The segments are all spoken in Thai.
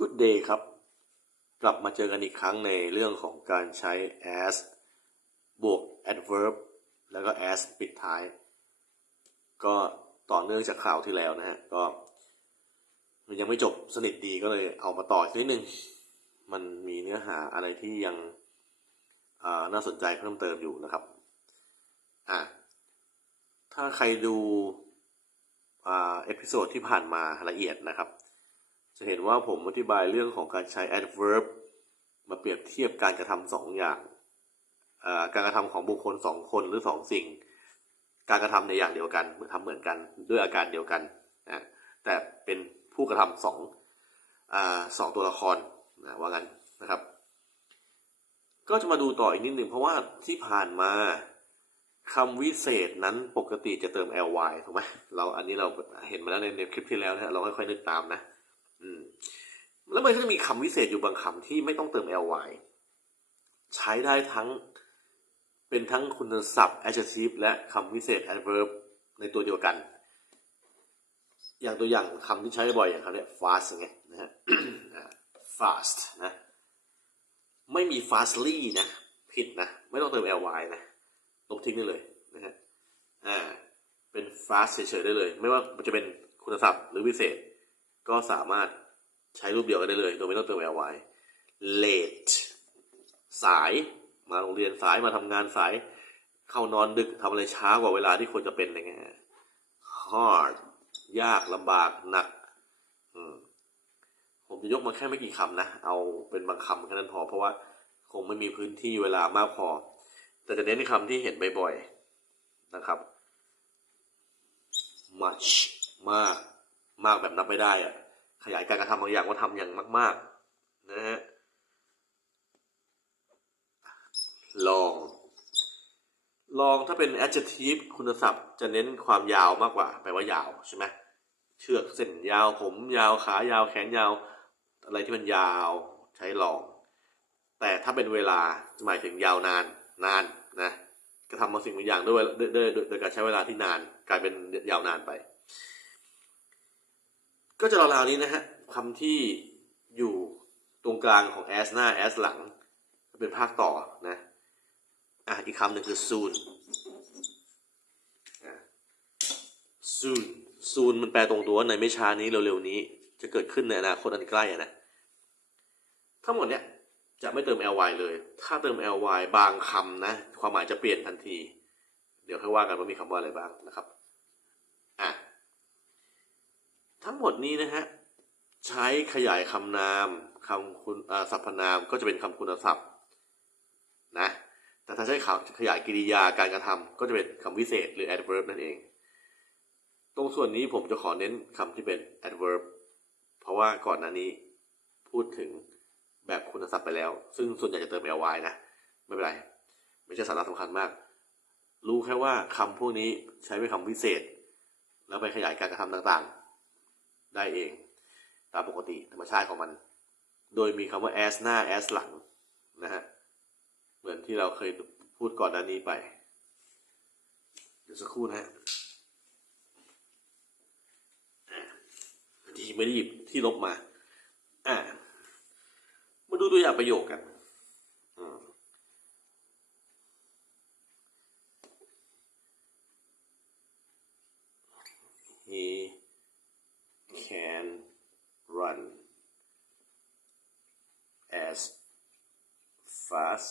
Good day ครับ กลับมาเจอกันอีกครั้งในเรื่องของการใช้ as บวก adverb แล้วก็ as ปิดท้าย ก็ต่อเนื่องจากข่าวที่แล้วนะฮะ ก็ มันยังไม่จบสนิทดีก็เลยเอามาต่ออีกนิดนึง มันมีเนื้อหาอะไรที่ยังน่าสนใจเพิ่มเติมอยู่นะครับ อะ ถ้าใครดูอ่าเอพิโซดที่ผ่านมาละเอียดนะครับ จะเห็นว่าผมอธิบายเรื่องของการใช้ adverb มาเปรียบเทียบการกระทำสองอย่าง การกระทำของบุคคลสองคนหรือสองสิ่ง การกระทำในอย่างเดียวกันเหมือนทำเหมือนกันด้วยอาการเดียวกันนะแต่เป็นผู้กระทำสองอสองตัวละครนะว่างั้นนะครับ ก็จะมาดูต่ออีกนิดหนึ่งเพราะว่าที่ผ่านมาคำวิเศษนั้นปกติจะเติม ly ถูกไหมเราอันนี้เราเห็นมาแล้วในคลิปที่แล้วนะเราค่อยๆนึกตามนะ แล้วมันก็จะมีคำวิเศษอยู่บางคำที่ไม่ต้องเติม ly ใช้ได้ทั้งเป็นทั้งคุณศัพท์ adjective และคำวิเศษ adverb ในตัวเดียวกัน อย่างตัวอย่างคำที่ใช้บ่อยอย่างคำเนี้ย fast ไงนะฮะ fast นะ ไม่มี fastly นะ ผิดนะ ไม่ต้องเติม ly นะ ลบทิ้งได้เลยนะฮะ อ่า เป็น fast เฉยๆได้เลย ไม่ว่ามันจะเป็นคุณศัพท์หรือวิเศษ ก็สามารถ ใช้รูปเดียวกันได้เลยโดยไม่ต้องเติม ly late สายมาโรงเรียนสายมาทำงานสาย เข้านอนดึกทำอะไรช้ากว่าเวลาที่ควรจะเป็นอะไรเงี้ย hard ยากลำบากหนัก อืมผมจะยกมาแค่ไม่กี่คำนะ เอาเป็นบางคำแค่นั้นพอ เพราะว่าคงไม่มีพื้นที่เวลามากพอ แต่จะเน้นในคำที่เห็นบ่อยๆนะครับ much มาก มากแบบนับไม่ได้อะ ขยายการกระทำบางอย่างว่าทำอย่างมาก ๆ นะฮะลอง ลองถ้าเป็น adjective คุณศัพท์จะเน้นความยาวมากกว่าแปลว่ายาวใช่ไหมเชือกเส้นยาวผมยาวขายาวแขนยาว อะไรที่มันยาวใช้ลอง แต่ถ้าเป็นเวลาหมายถึงยาวนานนานนะกระทำบางสิ่งบางอย่างด้วยด้วยด้วยด้วยด้วยการใช้เวลาที่นานกลายเป็นยาวนานไป ก็จะราวๆนี้นะฮะคำที่อยู่ตรงกลางของ as หน้า as หลัง เป็นภาคต่อนะอะอีกคำหนึ่งคือ soon soon soon มันแปลตรงตัวว่าในไม่ช้านี้เร็วๆนี้ จะเกิดขึ้นในอนาคตอันใกล้นะทั้งหมดเนี้ยจะไม่เติม ly เลย ถ้าเติม ly บางคำนะ ความหมายจะเปลี่ยนทันที เดี๋ยวค่อยว่ากันว่ามีคำว่าอะไรบ้างนะครับ อะ ทั้งหมดนี้นะฮะใช้ขยายคำนามคำคุณสรรพนามก็จะเป็นคำคุณศัพท์นะแต่ถ้าใช้ขยายกริยาการกระทำก็จะเป็นคำวิเศษหรือ adverb นั่นเอง ตรงส่วนนี้ผมจะขอเน้นคำที่เป็น adverb เพราะว่าก่อนหน้านี้พูดถึงแบบคุณศัพท์ไปแล้ว ซึ่งส่วนใหญ่จะเติม ly นะ ไม่เป็นไร ไม่ใช่สาระสำคัญมาก รู้แค่ว่าคำพวกนี้ใช้เป็นคำวิเศษ แล้วไปขยายการกระทำต่างๆ ได้เอง ตามปกติธรรมชาติของมัน โดยมีคำว่า as หน้า as หลังนะฮะ เหมือนที่เราเคยพูดก่อนหน้านี้ไป เดี๋ยวสักครู่นะฮะอะดีไม่ได้หยิบที่ลบมา อะมาดูตัวอย่างประโยคกันอืม he can run as fast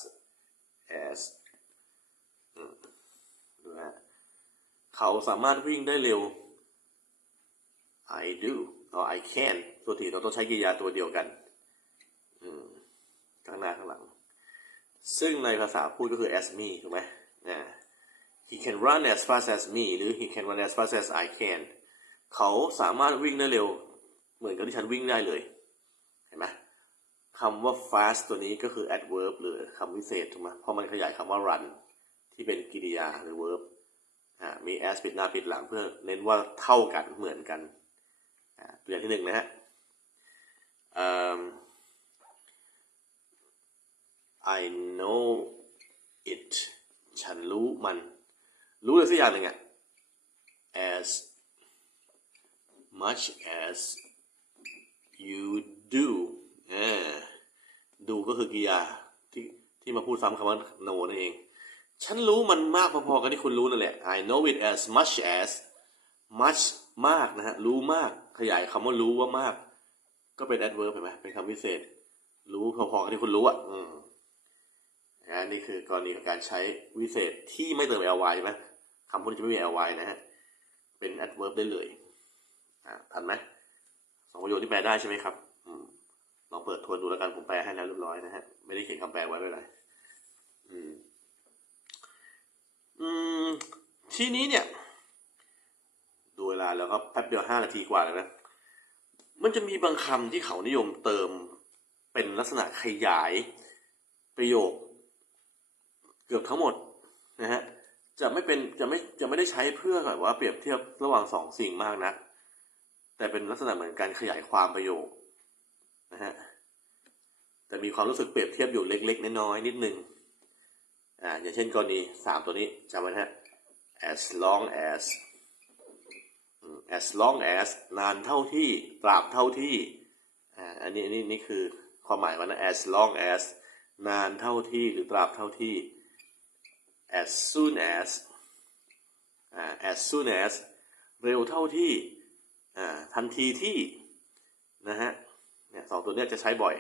as ดูนะเขาสามารถวิ่งได้เร็ว I do เอา I can ตัวทีเราต้องใช้กริยาตัวเดียวกันข้างหน้าข้างหลัง ซึ่งในภาษาพูดก็คือ as me ถูกไหมอ่า he can run as fast as me หรือ he can run as fast as I can เขาสามารถวิ่งได้เร็ว เหมือนกับที่ฉันวิ่งได้เลย เห็นไหม คำว่า fast ตัวนี้ก็คือ adverb หรือคำวิเศษถูกไหมเพราะมันขยายคำว่า run ที่เป็นกริยาหรือ verb อมี as ปิดหน้าปิดหลังเพื่อเน้นว่าเท่ากันเหมือนกันตัวอย่างที่หนึ่งนะฮะ I know it ฉันรู้มัน รู้เลยสักอย่างหนึ่งอะ as much as you do กริยาที่ที่มาพูดซ้ำคำว่า no นั่นเอง ฉันรู้มันมากพอๆกับที่คุณรู้นั่นแหละ I know it as much as much มากนะฮะ รู้มาก ขยายคำว่ารู้ว่ามาก ก็เป็น adverb เห็นไหมเป็นคำวิเศษ รู้พอๆกับที่คุณรู้อะ อืมนะนี่คือกรณีของการใช้วิเศษที่ไม่เติม ly ใช่ไหมคำพวกนี้จะไม่มี ly นะฮะ เป็น adverb ได้เลย อ่าทันไหมสองประโยคที่แปลได้ใช่ไหมครับ อืม ลองเปิดทวนดูแล้วกันผมแปลให้แล้วเรียบร้อยนะฮะ ไม่ได้เขียนคำแปลไว้ไม่เป็นไรอืม อืม ทีนี้เนี่ย ดูเวลาแล้วก็แป๊บเดียวห้านาทีกว่าแล้วนะ มันจะมีบางคำที่เขานิยมเติมเป็นลักษณะขยายประโยค เกือบทั้งหมดนะฮะจะไม่เป็นจะไม่จะไม่ได้ใช้เพื่อแบบว่าเปรียบเทียบระหว่างสองสิ่งมากนะแต่เป็นลักษณะเหมือนการขยายความประโยค นะฮะแต่มีความรู้สึกเปรียบเทียบอยู่เล็กๆน้อยๆนิดนึงอ่าอย่างเช่นกรณีสามตัวนี้จำไว้นะฮะ as long as as long as นานเท่าที่ตราบเท่าที่อ่าอันนี้อันนี้นี่คือความหมายมันนะ as long as นานเท่าที่หรือตราบเท่าที่ as soon as as soon as เร็วเท่าที่อ่าทันทีที่นะฮะ เนี่ยสองตัวเนี้ยจะใช้บ่อย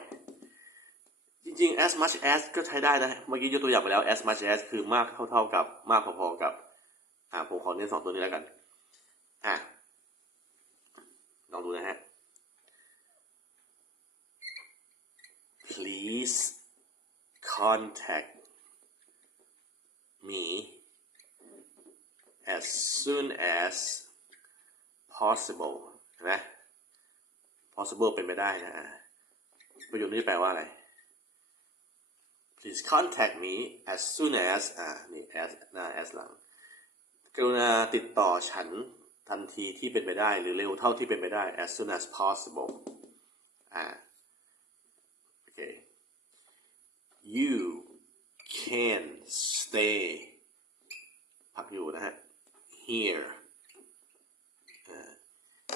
จริงๆ as much as ก็ใช้ได้นะ เมื่อกี้ยกตัวอย่างไปแล้ว as much as คือมากเท่าๆกับมากพอๆกับ อ่าผมขอเน้นสองตัวนี้แล้วกัน อะ ลองดูนะฮะ please contact me as soon as possible เห็นไหม possible เป็นไปได้นะอะประโยคนี้แปลว่าอะไร please contact me as soon as อ่า นี่ as หน้า as หลัง กรุณาติดต่อฉันทันทีที่เป็นไปได้ หรือเร็วเท่าที่เป็นไปได้ as soon as possible อ่า โอเค you can stay พักอยู่นะฮะ here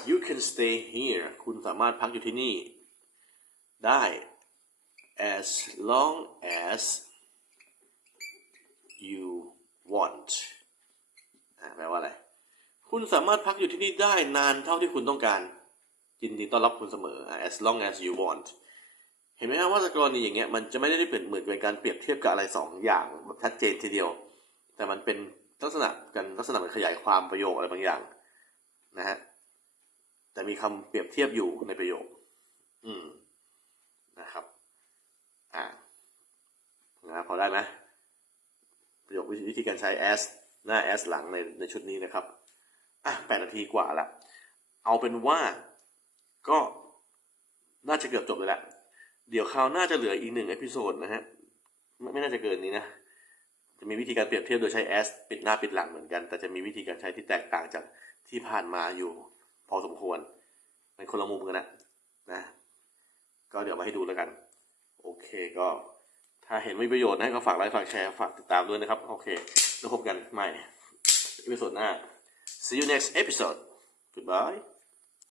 you can stay here คุณสามารถพักอยู่ที่นี่ ได้ as long as you want แปลว่าอะไร คุณสามารถพักอยู่ที่นี่ได้นานเท่าที่คุณต้องการยินดีต้อนรับคุณเสมอ as long as you want เห็นไหมครับว่ากรณีอย่างเงี้ยมันจะไม่ได้เป็นเหมือนเป็นการเปรียบเทียบกับอะไรสองอย่างแบบชัดเจนทีเดียว แต่มันเป็นลักษณะกันลักษณะเหมือนขยายความประโยคอะไรบางอย่างนะฮะ แต่มีคำเปรียบเทียบอยู่ในประโยค อืมนะครับ อ่านะพอได้ไหมประโยควิธีการใช้ as หน้า as หลังในในชุดนี้นะครับ อะแปดนาทีกว่าละ เอาเป็นว่าก็น่าจะเกือบจบเลยละเดี๋ยวคราวหน้าจะเหลืออีกหนึ่งเอพิโซดนะฮะไม่ไม่น่าจะเกินนี้นะ จะมีวิธีการเปรียบเทียบโดยใช้ as ปิดหน้าปิดหลังเหมือนกัน แต่จะมีวิธีการใช้ที่แตกต่างจากที่ผ่านมาอยู่ พอสมควรเป็นคนละมุมกันนะนะ ก็เดี๋ยวมาให้ดูแล้วกัน โอเคก็ ถ้าเห็นมีประโยชน์นะก็ฝากไลค์ฝากแชร์ฝากติดตามด้วยนะครับ โอเคแล้วพบกันใหม่เอพิโซดหน้า see you next episode goodbye